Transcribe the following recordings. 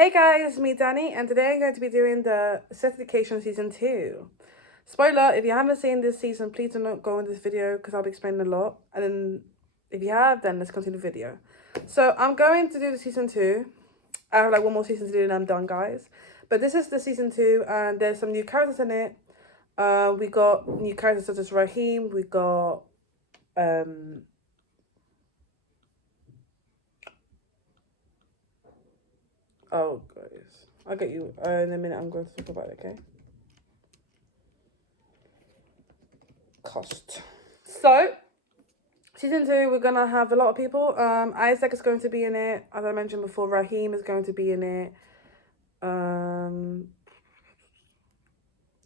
Hey guys, me Danny, and today I'm going to be doing the Sex Education Season 2. Spoiler, if you haven't seen this season, please do not go in this video because I'll be explaining a lot. And then if you have, then let's continue the video. So I'm going to do the Season 2. I have like one more season to do and I'm done, guys. But this is the Season 2 and there's some new characters in it. We got new characters such as Raheem, we got oh guys, I'll get you in a minute. I'm going to talk about it, okay? Cost. So Season 2, we're gonna have a lot of people. Isaac is going to be in it. As I mentioned before, Raheem is going to be in it.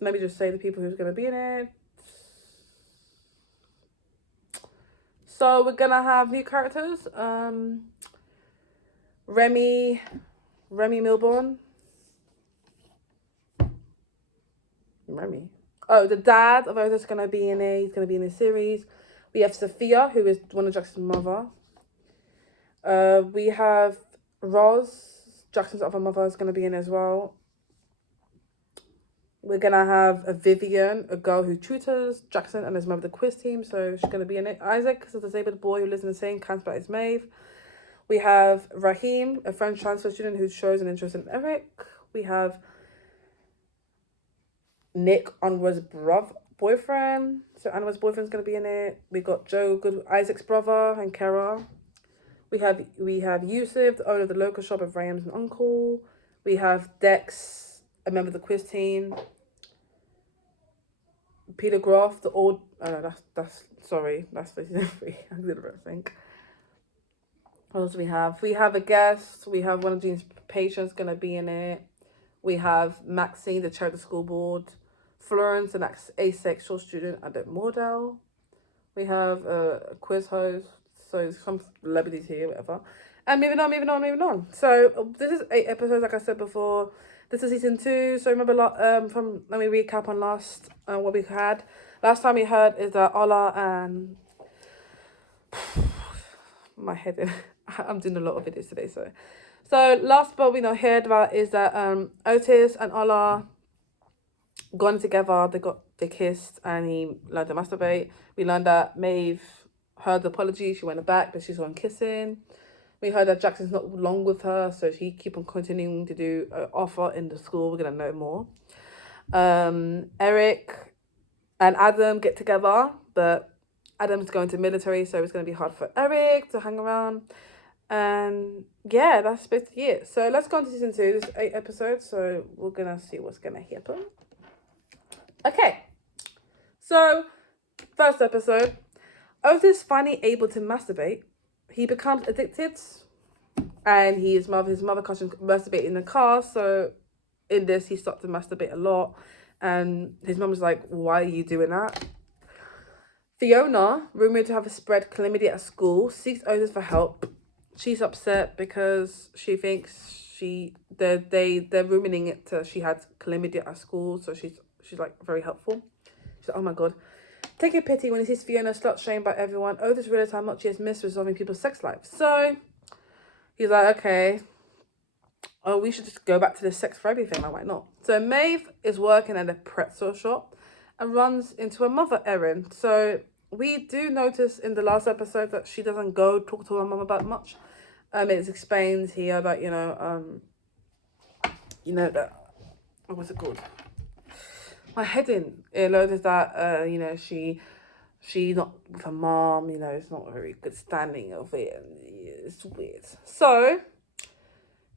Let me just say the people who's gonna be in it. So we're gonna have new characters. Remy Milbourne. Remy. Oh, the dad of Otis is gonna be in it. He's gonna be in the series. We have Sophia, who is one of Jackson's mother. We have Roz, Jackson's other mother, is going to be in as well. We're going to have a Vivian, a girl who tutors Jackson and his mother the quiz team, so she's going to be in it. Isaac is a disabled boy who lives in the same campus as Maeve. We have Raheem, a French transfer student who shows an interest in Eric. We have Nick, Anwar's boyfriend. So Anwar's boyfriend's going to be in it. We got Joe, Isaac's brother, and Kara. We have Yusuf, the owner of the local shop of Rams and Uncle. We have Dex, a member of the quiz team. Peter Groff, the old. Oh no, that's sorry, that's basically free. I didn't think. What else do we have? We have a guest. We have one of Jean's patients gonna be in it. We have Maxine, the chair of the school board. Florence, an asexual student at the Mordell. We have a quiz host. So some celebrities here, whatever. And moving on. So this is 8 episodes, like I said before. This is season 2. So remember, let me recap on last what we had. Last time we heard is that Ola and my head in. I'm doing a lot of videos today, so last but we heard about is that Otis and Ola gone together. They kissed and he learned to masturbate. We learned that Maeve heard the apology, she went back, but she's on kissing. We heard that Jackson's not long with her, so she keep on continuing to do an offer in the school. We're gonna know more. Eric and Adam get together, but Adam's going to military, so it's gonna be hard for Eric to hang around. And yeah, that's basically it. So let's go on to season 2. There's 8 episodes, so we're gonna see what's gonna happen. Okay, so first episode. Otis finally able to masturbate. He becomes addicted, and his mother caught him masturbate in the car. So in this, he started to masturbate a lot, and his mom was like, "Why are you doing that?" Fiona, rumored to have spread chlamydia at school, seeks Otis for help. She's upset because she thinks they're rumoring it to she had chlamydia at school, so she's like very helpful. She's like, "Oh my god." Take a pity when he sees Fiona slut shamed by everyone. Otis realizes how much he has missed resolving people's sex lives. So he's like, okay, we should just go back to the sex for everything. Like, why not? So Maeve is working at a pretzel shop and runs into a mother errand. So we do notice in the last episode that she doesn't go talk to her mum about much. It explains here about that what was it called? My head in. It notice that she's not with her mom, it's not a very good standing of it, and it's weird. So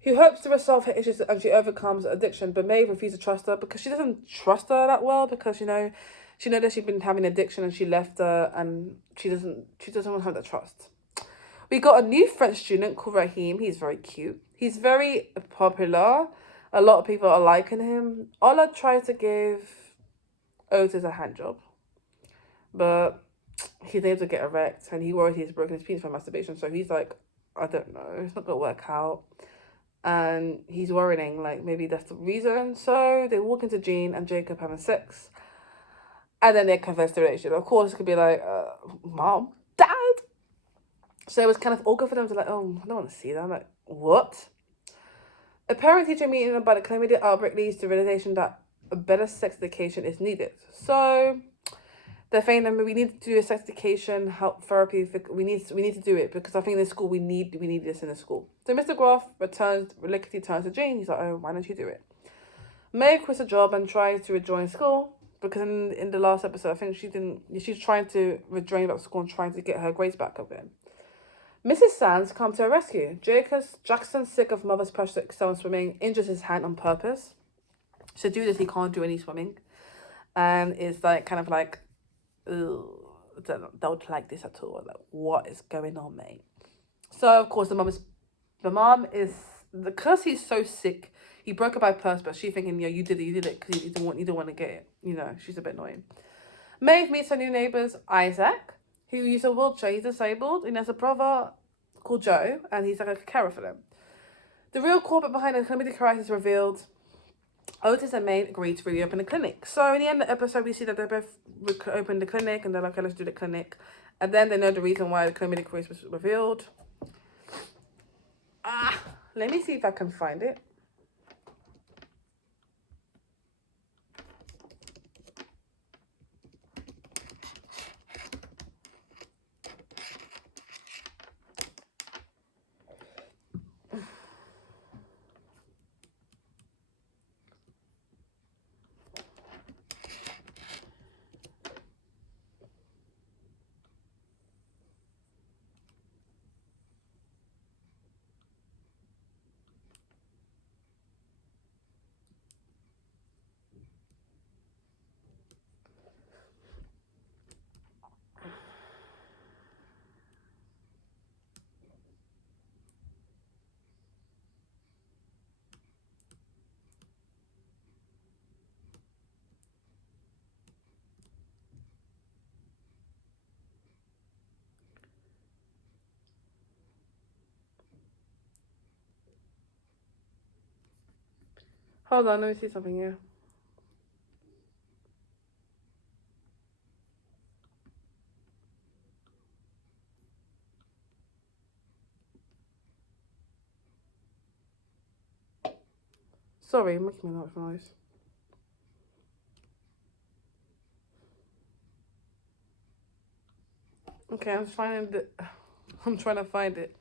he hopes to resolve her issues and she overcomes addiction, but Maeve refuses to trust her because she doesn't trust her that well, because she knows that she's been having addiction and she left her, and she doesn't want to have that trust. We got a new French student called Raheem. He's very cute. He's very popular. A lot of people are liking him. Ola tries to give Otis a hand job, but he's able to get erect, and he worries he's broken his penis from masturbation. So he's like, I don't know, it's not gonna work out, and he's worrying like maybe that's the reason. So they walk into Jean and Jacob having sex, and then they confess the relationship. Of course, it could be like, mom, dad. So it was kind of awkward for them to like, oh, I don't want to see that. I'm like, what? A parent-teacher meeting about a chlamydia outbreak leads to realization that a better sex education is needed. So they're saying that we need to do a sex education help therapy. We need to do it because I think in the school we need this in the school. So Mr. Groff reluctantly turns to Jane. He's like, oh, why don't you do it? Maeve quits her job and tries to rejoin school because in the last episode, I think she's trying to rejoin back to school and trying to get her grades back up again. Mrs. Sands comes to her rescue. Jackson, sick of mother's pressure to excel in swimming, injures his hand on purpose. To do this, he can't do any swimming. And it's like, kind of like, don't like this at all. Like, what is going on, mate? So, of course, the mom is, because he's so sick, he broke her by purse, but she's thinking, you did it, because you don't want to get it. She's a bit annoying. Maeve meets her new neighbours, Isaac, who uses a wheelchair. He's disabled, and has a brother called Joe, and he's like a carer for them. The real culprit behind the chlamydia crisis is revealed. Otis and Maeve agree to reopen the clinic. So in the end of the episode, we see that they both opened the clinic, and they're like, okay, let's do the clinic. And then they know the reason why the chlamydia crisis was revealed. Let me see if I can find it. Hold on, let me see something here. Sorry, I'm making a lot of noise. Okay, I'm trying to find it.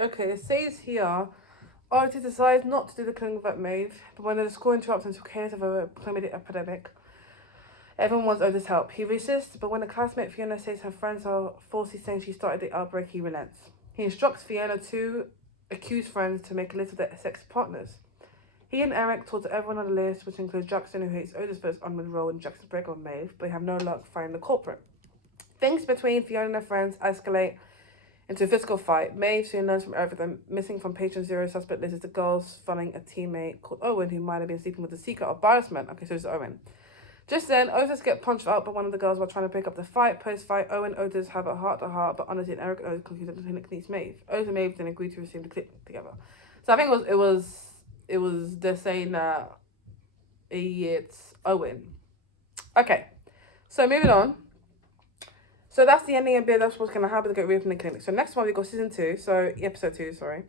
Okay, it says here, Otis decides not to do the clinic with Maeve, but when the school interrupts and cares of a chlamydia epidemic, everyone wants Otis' help. He resists, but when the classmate Fiona says her friends are falsely saying she started the outbreak, he relents. He instructs Fiona to accuse friends to make a list of their sex partners. He and Eric talk to everyone on the list, which includes Jackson, who hates Otis for his unwed role in Jackson's break with Maeve, but have no luck finding the culprit. Things between Fiona and her friends escalate into a physical fight. Maeve soon learns from Eric that missing from patient zero suspect list is the girls funning a teammate called Owen, who might have been sleeping with the secret embarrassment. Okay, so it's Owen. Just then, Otis gets punched out by one of the girls while trying to pick up the fight. Post-fight, Owen and Otis have a heart-to-heart, but honestly, and Eric and Otis conclude that the clinic needs Maeve. Otis and Maeve then agree to receive the clinic together. So I think it was they're saying that it's Owen. Okay, so moving on. So that's the ending of Beer. That's what's going to happen to get reopened the clinic. So next one we got episode 2, sorry.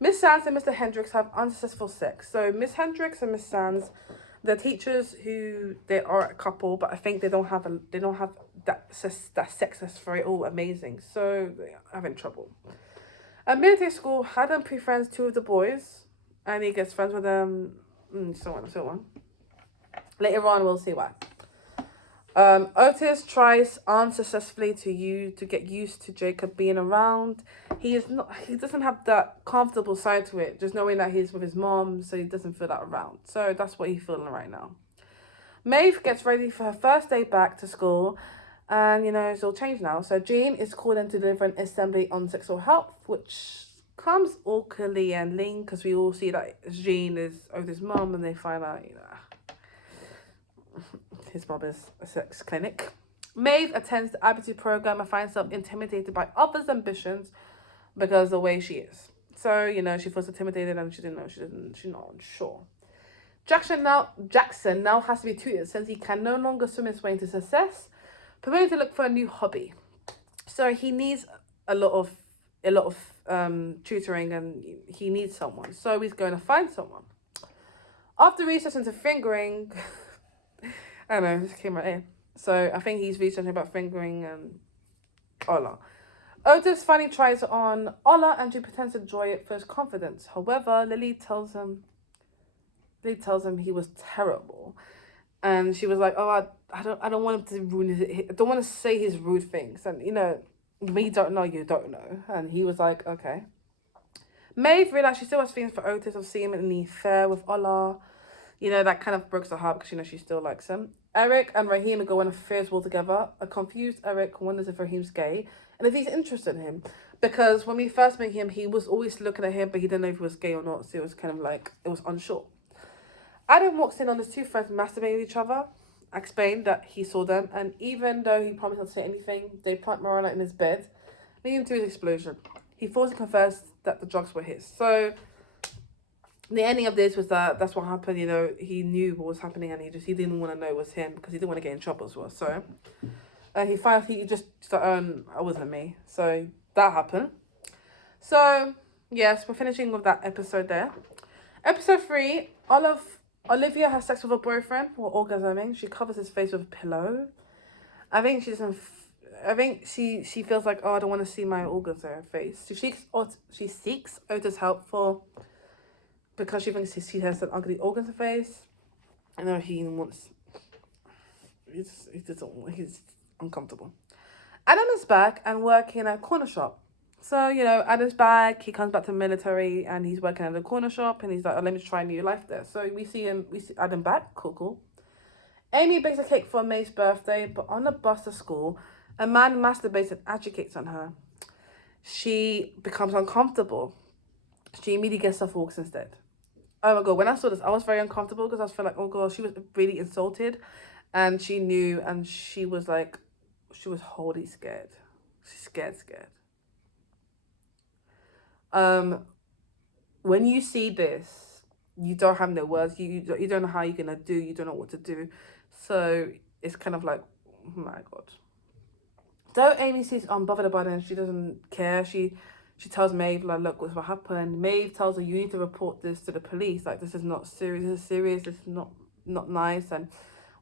Miss Sands and Mr. Hendricks have unsuccessful sex. So Miss Hendricks and Miss Sands, they're teachers who they are a couple, but I think they don't have that sex that's very all amazing. So they're having trouble. At military school, Adam befriends two of the boys, and he gets friends with them, so on and so on. Later on, we'll see why. Otis tries unsuccessfully to get used to Jacob being around. He doesn't have that comfortable side to it, just knowing that he's with his mom, so he doesn't feel that around. So that's what he's feeling right now. Maeve gets ready for her first day back to school, and it's all changed now. So Jean is called in to deliver an assembly on sexual health, which comes awkwardly and lean because we all see that Jean is Otis' mom, and they find out his mom is a sex clinic. Maeve attends the Abbey program and finds herself intimidated by others' ambitions because of the way she is. So, she feels intimidated and she's not sure. Jackson now has to be tutored since he can no longer swim his way into success, permitted to look for a new hobby. So he needs a lot of tutoring, and he needs someone. So he's going to find someone. After research into fingering, I don't know, this came right in. So I think he's researching about fingering and Ola. Otis finally tries it on Ola, and she pretends to enjoy it for his confidence. However, Lily tells him he was terrible, and she was like, "Oh, I don't want him to ruin his. I don't want to say his rude things." And we don't know, you don't know. And he was like, "Okay." Maeve realized she still has feelings for Otis of seeing him in the affair with Ola. That kind of breaks her heart because she still likes him. Eric and Raheem go on a fierce war together. A confused Eric wonders if Raheem's gay and if he's interested in him. Because when we first met him, he was always looking at him, but he didn't know if he was gay or not. So it was kind of like, it was unsure. Adam walks in on his two friends masturbating each other. I explained that he saw them, and even though he promised not to say anything, they plant marijuana in his bed, leading to his explosion. He forced to confess that the drugs were his. So the ending of this was that's what happened. He knew what was happening, and he didn't want to know it was him because he didn't want to get in trouble as well. So he just started, it wasn't me. So that happened. So yes, we're finishing with that episode there. Episode 3, Olivia has sex with her boyfriend while orgasming. She covers his face with a pillow. I think she doesn't. I think she feels like, oh, I don't want to see my organs on her face. So she seeks Otis' help because she thinks she has an ugly organ to face. I know he wants. He's uncomfortable. Adam is back and working at a corner shop. So, Adam's back, he comes back to the military and he's working at a corner shop and he's like, oh, let me try a new life there. So we see Adam back, cool. Amy bakes a cake for May's birthday, but on the bus to school, a man masturbates and agitates on her. She becomes uncomfortable. She immediately gets off walks instead. Oh my God, when I saw this, I was very uncomfortable because I was feeling like, oh God, she was really insulted and she knew and she was wholly scared. She's scared. When you see this, you don't have no words. You don't know how you're gonna do. You don't know what to do. So it's kind of like, oh my God. Though Amy seems unbothered about it and she doesn't care, she tells Maeve, like, look, what's what happened. Maeve tells her, you need to report this to the police. Like, this is not serious. This is serious. This is not nice, and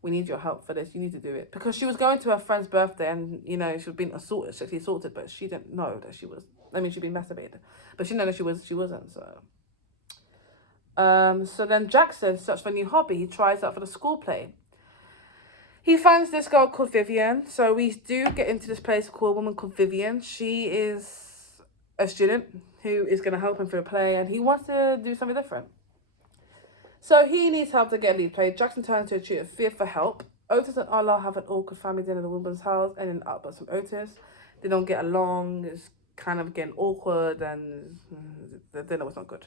we need your help for this. You need to do it. Because she was going to her friend's birthday and, she was being sexually assaulted, but she didn't know that she was. I mean, she'd been masturbated. But she didn't know that she wasn't, so. So then Jackson searches for a new hobby. He tries out for the school play. He finds this girl called Vivian. So we do get into this place called a woman called Vivian. She is a student who is going to help him for the play, and he wants to do something different. So he needs help to get a lead play. Jackson turns to a tutor for help. Otis and Ola have an awkward family dinner at the woman's house, and an outburst from Otis. They don't get along. It's kind of getting awkward, and the dinner was not good.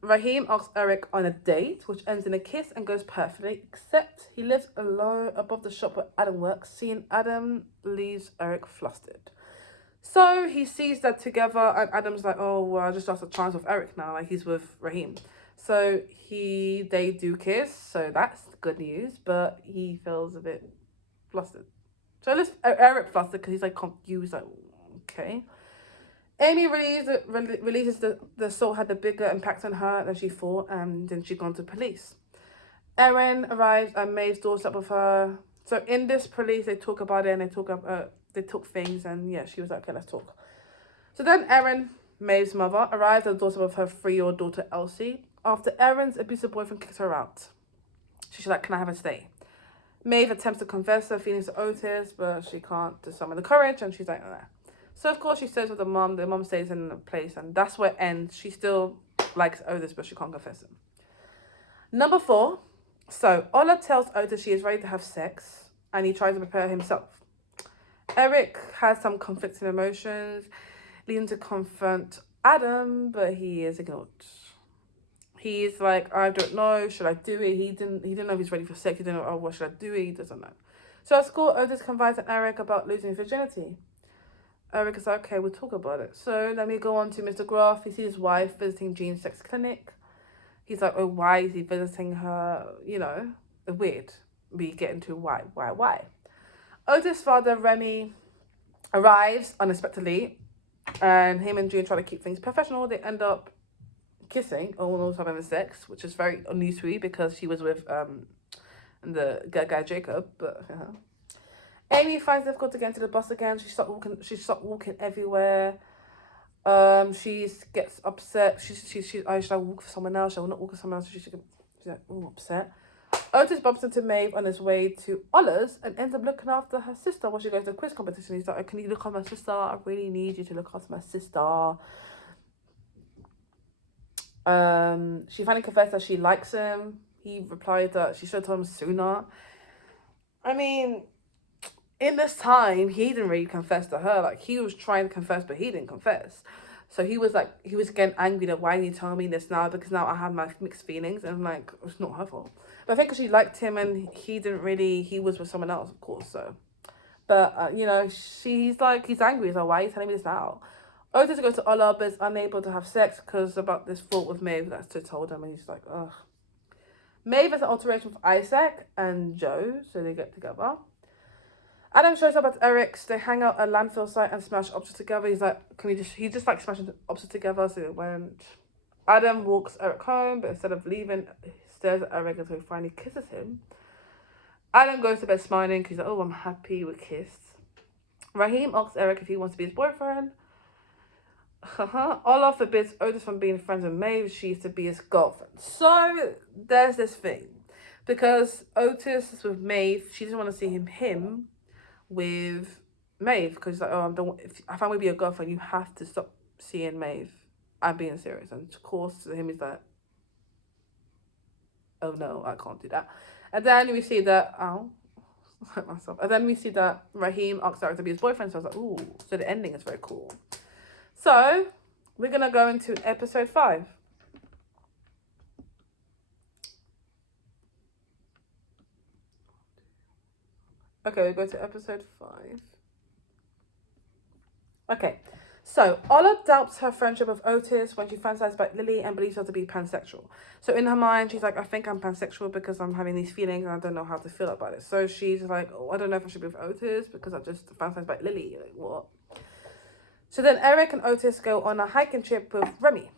Raheem asks Eric on a date, which ends in a kiss and goes perfectly, except he lives alone above the shop where Adam works. Seeing Adam leaves Eric flustered. So he sees that together, and Adam's like, oh, well, I just lost a chance with Eric now. Like, he's with Raheem. So they do kiss, so that's good news, but he feels a bit flustered. So Eric flustered because he's like confused, like, okay. Amy releases the assault had a bigger impact on her than she thought, and then she's gone to police. Erin arrives at Maeve's doorstep with her. So in this police, they talk about it and they took things, and yeah, she was like, okay, let's talk. So then Erin, Maeve's mother, arrives at the doorstep with her 3-year-old daughter Elsie. After Erin's abusive boyfriend kicks her out, she's like, can I have a stay? Maeve attempts to confess her feelings to Otis, but she can't to summon the courage, and she's like, nah. So of course she stays with the mom. The mom stays in the place, and that's where it ends. She still likes Otis, but she can't confess him. Number 4. So Ola tells Otis she is ready to have sex, and he tries to prepare himself. Eric has some conflicting emotions, leading to confront Adam, but he is ignored. He's like, I don't know, should I do it? He didn't know if he's ready for sex. He didn't know, oh, what should I do? He doesn't know. So at school, Otis confides in Eric about losing virginity. Eric is like, okay, we'll talk about it. So then we go on to Mr. Groff. He sees his wife visiting Jean's sex clinic. He's like, oh, why is he visiting her? You know, weird. We get into why. Otis' father, Remy, arrives unexpectedly, and him and Jean try to keep things professional. They end up kissing, almost having sex, which is very unusual because she was with the guy Jacob. But Amy finds it difficult to get into the bus again. She stopped walking everywhere. She gets upset. She's should I walk for someone else? I will not walk for someone else. She's like, upset. Otis bumps into Maeve on his way to Ola's and ends up looking after her sister while she goes to the quiz competition. He's like, can you look after my sister? I really need you to look after my sister. She finally confessed that she likes him. He replied that she should have told him sooner. I mean, in this time, he didn't really confess to her. Like, he was trying to confess, but he didn't confess. So he was getting angry that why didn't you tell me this now? Because now I have my mixed feelings. And I'm like, it's not her fault. But I think she liked him and he was with someone else, of course. So, but, you know, he's angry. He's like, why are you telling me this now? Otis goes to Ola, but is unable to have sex because about this fault with Maeve that's just told him, and he's like, ugh. Maeve has an alteration with Isaac and Joe, so they get together. Adam shows up at Eric's. They hang out at a landfill site and smash objects together. He's like, he just like smashing objects together, so it went. Adam walks Eric home, but instead of leaving, he stares at Eric until he finally kisses him. Adam goes to bed smiling because he's like, oh, I'm happy we kissed. Raheem asks Eric if he wants to be his boyfriend. Ola forbids Otis from being friends with Maeve. She used to be his girlfriend. So there's this thing. Because Otis is with Maeve, she doesn't want to see him with Maeve. Because she's like, oh, if I want to be your girlfriend, you have to stop seeing Maeve. I'm being serious. And of course, to him, he's like, oh no, I can't do that. And then we see that, myself. And then we see that Raheem asks Eric to be his boyfriend. So I was like, ooh, so the ending is very cool. So, we're going to go into episode 5. Okay, we go to episode 5. Okay, so Ola doubts her friendship with Otis when she fantasizes about Lily and believes her to be pansexual. So in her mind, she's like, I think I'm pansexual because I'm having these feelings and I don't know how to feel about it. So she's like, oh, I don't know if I should be with Otis because I just fantasize about Lily. Like, what? So then Eric and Otis go on a hiking trip with Remy.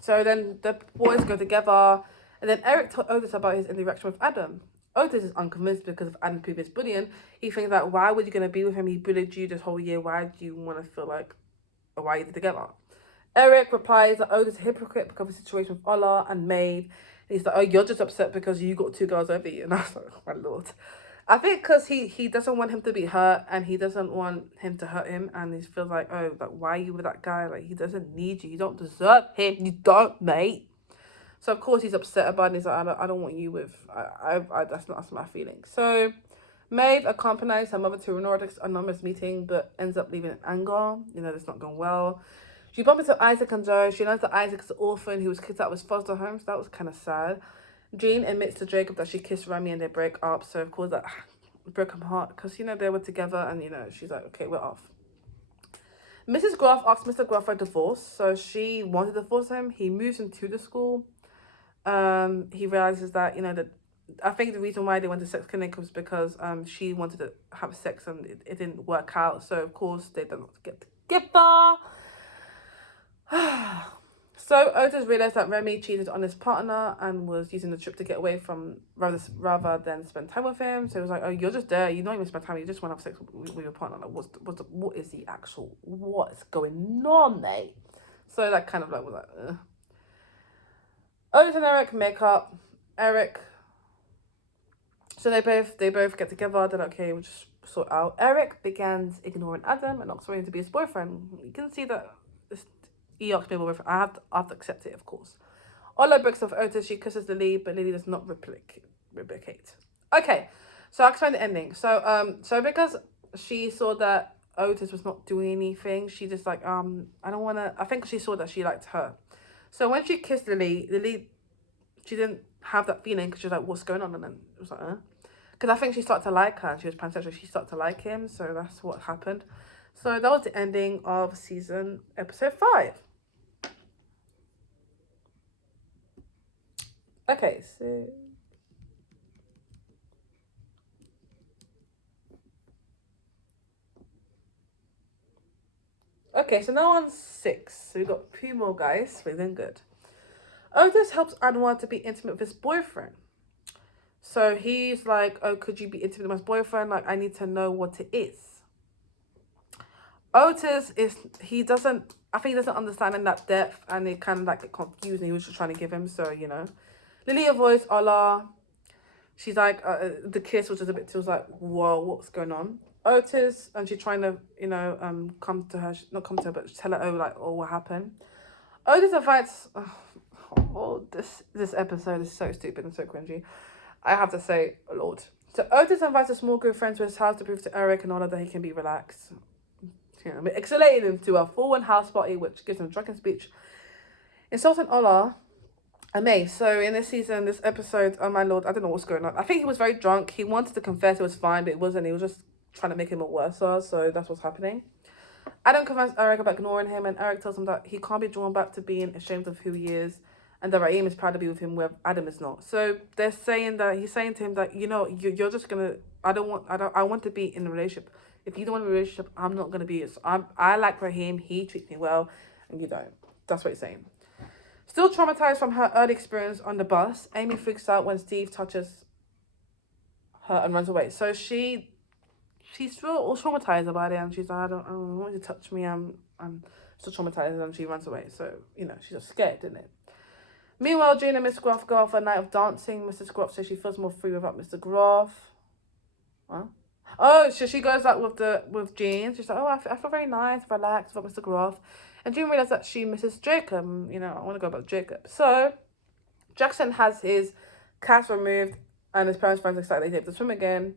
So then the boys go together, and then Eric told Otis about his interaction with Adam. Otis is unconvinced because of Adam's previous bullying. He thinks that, why were you going to be with him? He bullied you this whole year. Why do you want to feel like, why are you together? Eric replies that Otis is a hypocrite because of the situation with Ola and Maeve. And he's like, oh, you're just upset because you got 2 girls over you. And I was like, oh, my lord. I think because he doesn't want him to be hurt and he doesn't want him to hurt him, and he feels like, oh, like, why are you with that guy? Like, he doesn't need you. You don't deserve him. You don't, mate. So of course he's upset about it. He's like, I don't want you with. That's my feeling. So Maeve accompanies her mother to an anonymous meeting, but ends up leaving in anger. You know, it's not going well. She bumps into Isaac and Joe. She learns that Isaac is an orphan who was kicked out of his foster home. So that was kind of sad. Jean admits to Jacob that she kissed Remy and they break up. So, of course, that broke her heart because, you know, they were together and, you know, she's like, okay, we're off. Mrs. Groff asks Mr. Groff for a divorce. So she wanted to divorce him. He moves him to the school. He realizes that, you know, that I think the reason why they went to sex clinic was because she wanted to have sex and it didn't work out. So, of course, they don't get together. So Otis realized that Remy cheated on his partner and was using the trip to get away from rather than spend time with him. So he was like, oh, you're just there. You don't even spend time. You just want to have sex with your partner. Like, what is going on, mate? So that kind of like was like, ugh. Otis and Eric make up. So they both get together. They're like, okay, we'll just sort out. Eric begins ignoring Adam and asks for him to be his boyfriend. You can see that he asked me boyfriend. I have to accept it, of course. Ola breaks off Otis. She kisses Lily, but Lily does not replicate. Okay, so I'll explain the ending. So because she saw that Otis was not doing anything, she just like I don't wanna. I think she saw that she liked her. So when she kissed Lily, she didn't have that feeling because she was like, what's going on? And then it was like, because I think she started to like her and she was pansexual. She started to like him, so that's what happened. So that was the ending of episode 5. Okay, so so now on 6. So we've got 2 more guys. We're doing good. Otis helps Anwar to be intimate with his boyfriend. So he's like, oh, could you be intimate with my boyfriend? Like, I need to know what it is. Otis he doesn't understand in that depth, and it kind of like get confused, and he was just trying to give him, so, you know. Lily avoids Ola. She's like, the kiss was just a bit, she was like, whoa, what's going on? Otis, and she's trying to, you know, come to her, not come to her, but tell her, what happened. Otis invites, this episode is so stupid and so cringy. I have to say, Lord. So Otis invites a small group of friends to his house to prove to Eric and Ola that he can be relaxed. You know, escalating him to a full-on house party, which gives him a drunken speech, insulting Ola and May. So in this season, this episode, oh my Lord, I don't know what's going on. I think he was very drunk. He wanted to confess it was fine, but it wasn't. He was just trying to make him look worse. So that's what's happening. Adam convinces Eric about ignoring him, and Eric tells him that he can't be drawn back to being ashamed of who he is, and that Raheem is proud to be with him where Adam is not. So he's saying to him that, you know, you're just gonna, I want to be in a relationship. If you don't want a relationship, I'm not gonna be. I like Raheem. He treats me well, and you don't. That's what he's saying. Still traumatized from her early experience on the bus, Amy freaks out when Steve touches her and runs away. So she's still all traumatized about it, and she's like, I don't want you to touch me. I'm still traumatized, and she runs away. So, you know, she's just scared, isn't it? Meanwhile, Jane and Miss Groff go off for a night of dancing. Mrs. Groff says she feels more free without Mr. Groff. Huh? Oh, so she goes out with Jean. She's like, oh, I feel very nice, relaxed without Mr. Groff. And Jean realizes that she misses Jacob. You know, I want to go about Jacob. So Jackson has his cast removed, and his parents find excited they have to swim again.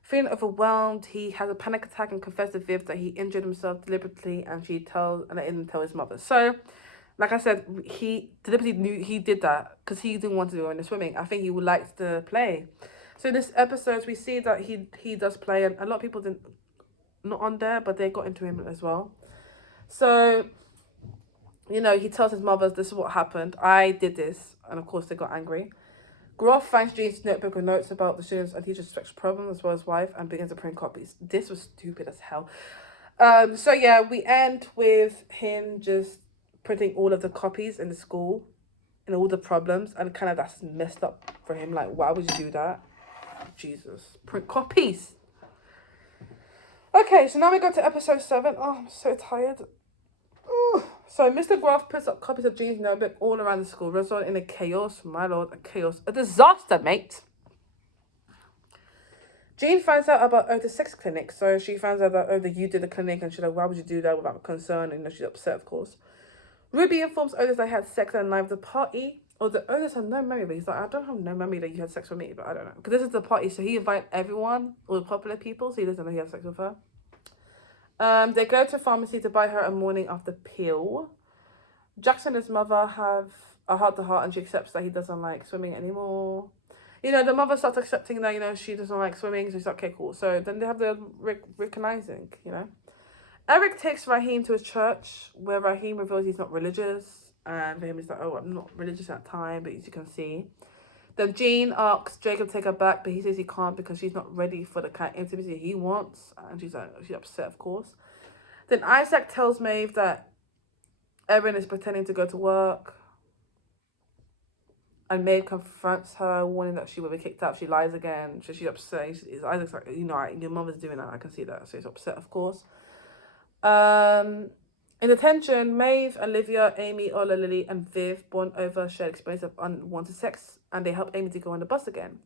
Feeling overwhelmed, he has a panic attack and confesses to Viv that he injured himself deliberately, and they didn't tell his mother. So, like I said, he deliberately knew he did that because he didn't want to do it in the swimming. I think he would like to play. So in this episode, we see that he does play, and a lot of people didn't, not on there, but they got into him as well. So, you know, he tells his mother, this is what happened. I did this. And of course, they got angry. Groff finds Jean's notebook with notes about the students and teachers' sexual problems as well as wife, and begins to print copies. This was stupid as hell. So yeah, we end with him just printing all of the copies in the school and all the problems, and kind of that's messed up for him. Like, why would you do that? Jesus. Print copies. Okay, so now we go to episode 7. Oh, I'm so tired. Ooh. So Mr. Groff puts up copies of Jean's notebook all around the school, resulting in a chaos. My Lord, a chaos. A disaster, mate. Jean finds out about the sex clinic. So she finds out that, you did the clinic, and she's like, why would you do that without concern? And she's upset, of course. Ruby informs Otis they had sex at the night of the party. Or the Otis had no memory, but he's like, I don't have no memory that you had sex with me, but I don't know. Because this is the party, so he invited everyone, all the popular people, so he doesn't know he had sex with her. They go to a pharmacy to buy her a morning after pill. Jackson and his mother have a heart-to-heart, and she accepts that he doesn't like swimming anymore. You know, the mother starts accepting that, you know, she doesn't like swimming, so she's like, okay, cool. So then they have the recognizing, you know. Eric takes Raheem to his church, where Raheem reveals he's not religious. And Raheem is like, oh, I'm not religious at the time, but as you can see. Then Jean asks Jacob to take her back, but he says he can't because she's not ready for the kind of intimacy he wants. And she's upset, of course. Then Isaac tells Maeve that Erin is pretending to go to work. And Maeve confronts her, warning that she will be kicked out if she lies again. So she's upset. Isaac's like, you know, your mother's doing that. I can see that. So he's upset, of course. In detention, Maeve, Olivia, Amy, Ola, Lily, and Viv bond over shared experience of unwanted sex, and they help Amy to go on the bus again.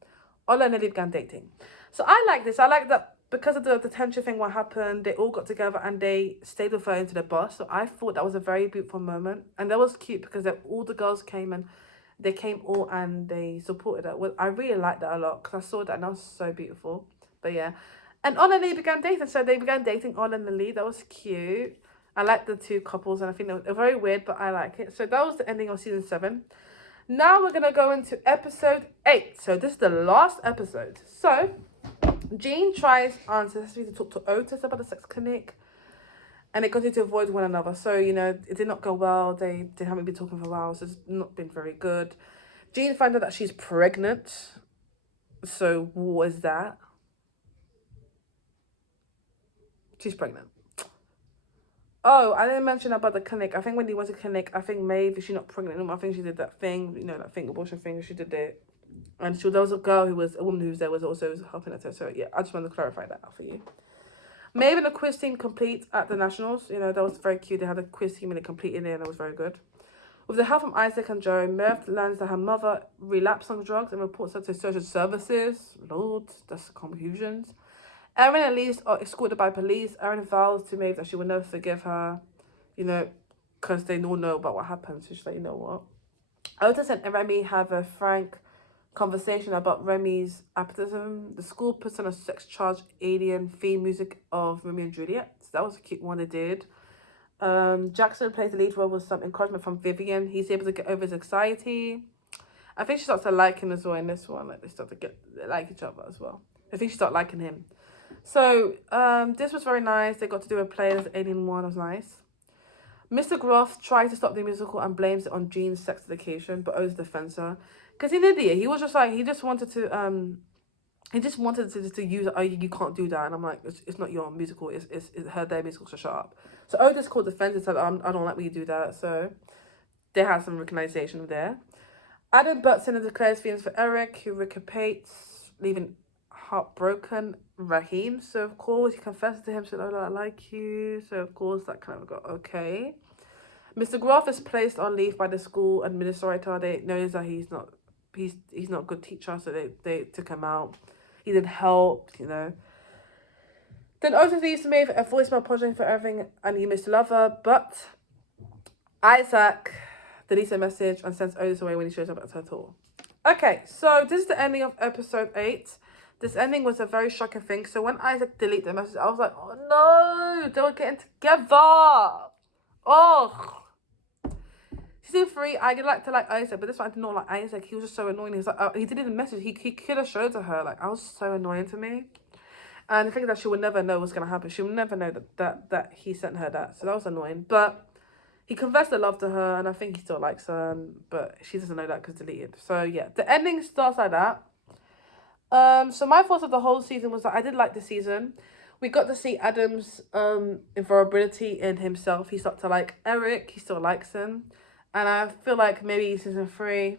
Ola and Lily began dating. So I like this. I like that because of the detention thing, what happened, they all got together and they stayed with her into the bus. So I thought that was a very beautiful moment. And that was cute because all the girls came and they came all and they supported her. Well, I really liked that a lot because I saw that and that was so beautiful. But yeah. And Ola and Lily began dating. So they began dating Ola and Lily. That was cute. I like the two couples and I think they're very weird, but I like it. So that was the ending of season 7. Now we're going to go into episode 8. So this is the last episode. So Jean tries unsuccessfully to talk to Otis about the sex clinic. And they continue to avoid one another. So, you know, it did not go well. They haven't been talking for a while. So it's not been very good. Jean finds out that she's pregnant. So what is that? She's pregnant. Oh, I didn't mention about the clinic. I think when he went to clinic, I think maybe she's not pregnant anymore. I think she did that thing, you know, that thing, abortion thing. She did it. And there was a woman who was there, was also helping her. So yeah, I just wanted to clarify that out for you. Maeve and the quiz team complete at the Nationals. You know, that was very cute. They had a quiz team and they completed it and it was very good. With the help from Isaac and Joe, Maeve learns that her mother relapsed on drugs and reports her to social services. Lord, that's confusions. Erin and Elise are escorted by police. Erin vows to Maeve that she will never forgive her, you know, because they all know about what happened. So she's like, you know what? Otis and Remy have a frank conversation about Remy's appetitism. The school puts on a sex charge alien theme music of Romeo and Juliet. So that was a cute one they did. Jackson plays the lead role with some encouragement from Vivian. He's able to get over his anxiety. I think she starts to like him as well in this one. Like they start to like each other as well. I think she started liking him. So this was very nice. They got to do a play as Alien 1. It was nice. Mr. Groff tries to stop the musical and blames it on Jean's sex education, but O's defends her. Because he's an idiot. He was just like, he just wanted to use it. Oh, you can't do that. And I'm like, it's not your musical. It's their musical, so shut up. So O just called defense and said, I don't like when you do that. So they had some recognition there. Adam butts in and declares feelings for Eric, who recuperates, leaving heartbroken Raheem. So of course he confesses to him, said, "Oh, I like you." So of course that kind of got okay. Mr. Groff is placed on leave by the school administrator. They notice that he's not a good teacher, so they took him out. He didn't help, you know. Then Otis leaves to Maeve a voicemail apologizing for everything and he missed lover, but Isaac deletes a message and sends Otis away when he shows up at her tour. Okay, so this is the ending of episode 8. This ending was a very shocking thing. So when Isaac deleted the message, I was like, oh no, they were getting together. Oh. Season 3, I like to like Isaac, but this one I did not like Isaac. He was just so annoying. He was like, he deleted the message. He could have showed to her. Like, I was so annoying to me. And the thing is that she would never know what's going to happen. She would never know that he sent her that. So that was annoying. But he confessed the love to her, and I think he still likes her, but she doesn't know that because deleted. So yeah, the ending starts like that. So my thoughts of the whole season was that I did like the season. We got to see Adam's vulnerability in himself. He started to like Eric. He still likes him. And I feel like maybe season 3,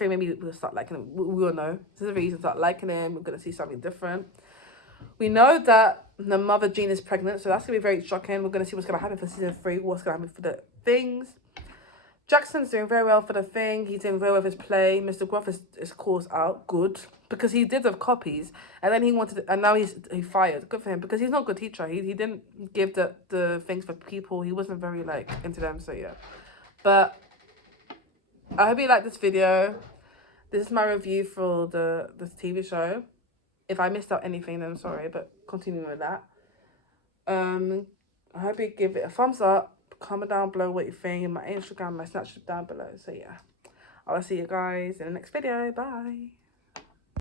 maybe we'll start liking him. We will know. Season 3, he'll start liking him. We're going to see something different. We know that the mother, Jean, is pregnant. So that's going to be very shocking. We're going to see what's going to happen for season 3. What's going to happen for the things. Jackson's doing very well for the thing. He's doing very well with his play. Mr. Groff is calls out. Good. Because he did have copies. And then he wanted... And now he fired. Good for him. Because he's not a good teacher. He didn't give the things for people. He wasn't very, like, into them. So, yeah. But I hope you like this video. This is my review for the TV show. If I missed out anything, then I'm sorry, but continuing with that. I hope you give it a thumbs up. Comment down below what you think. My Instagram, my Snapchat down below. So yeah, I'll see you guys in the next video. Bye.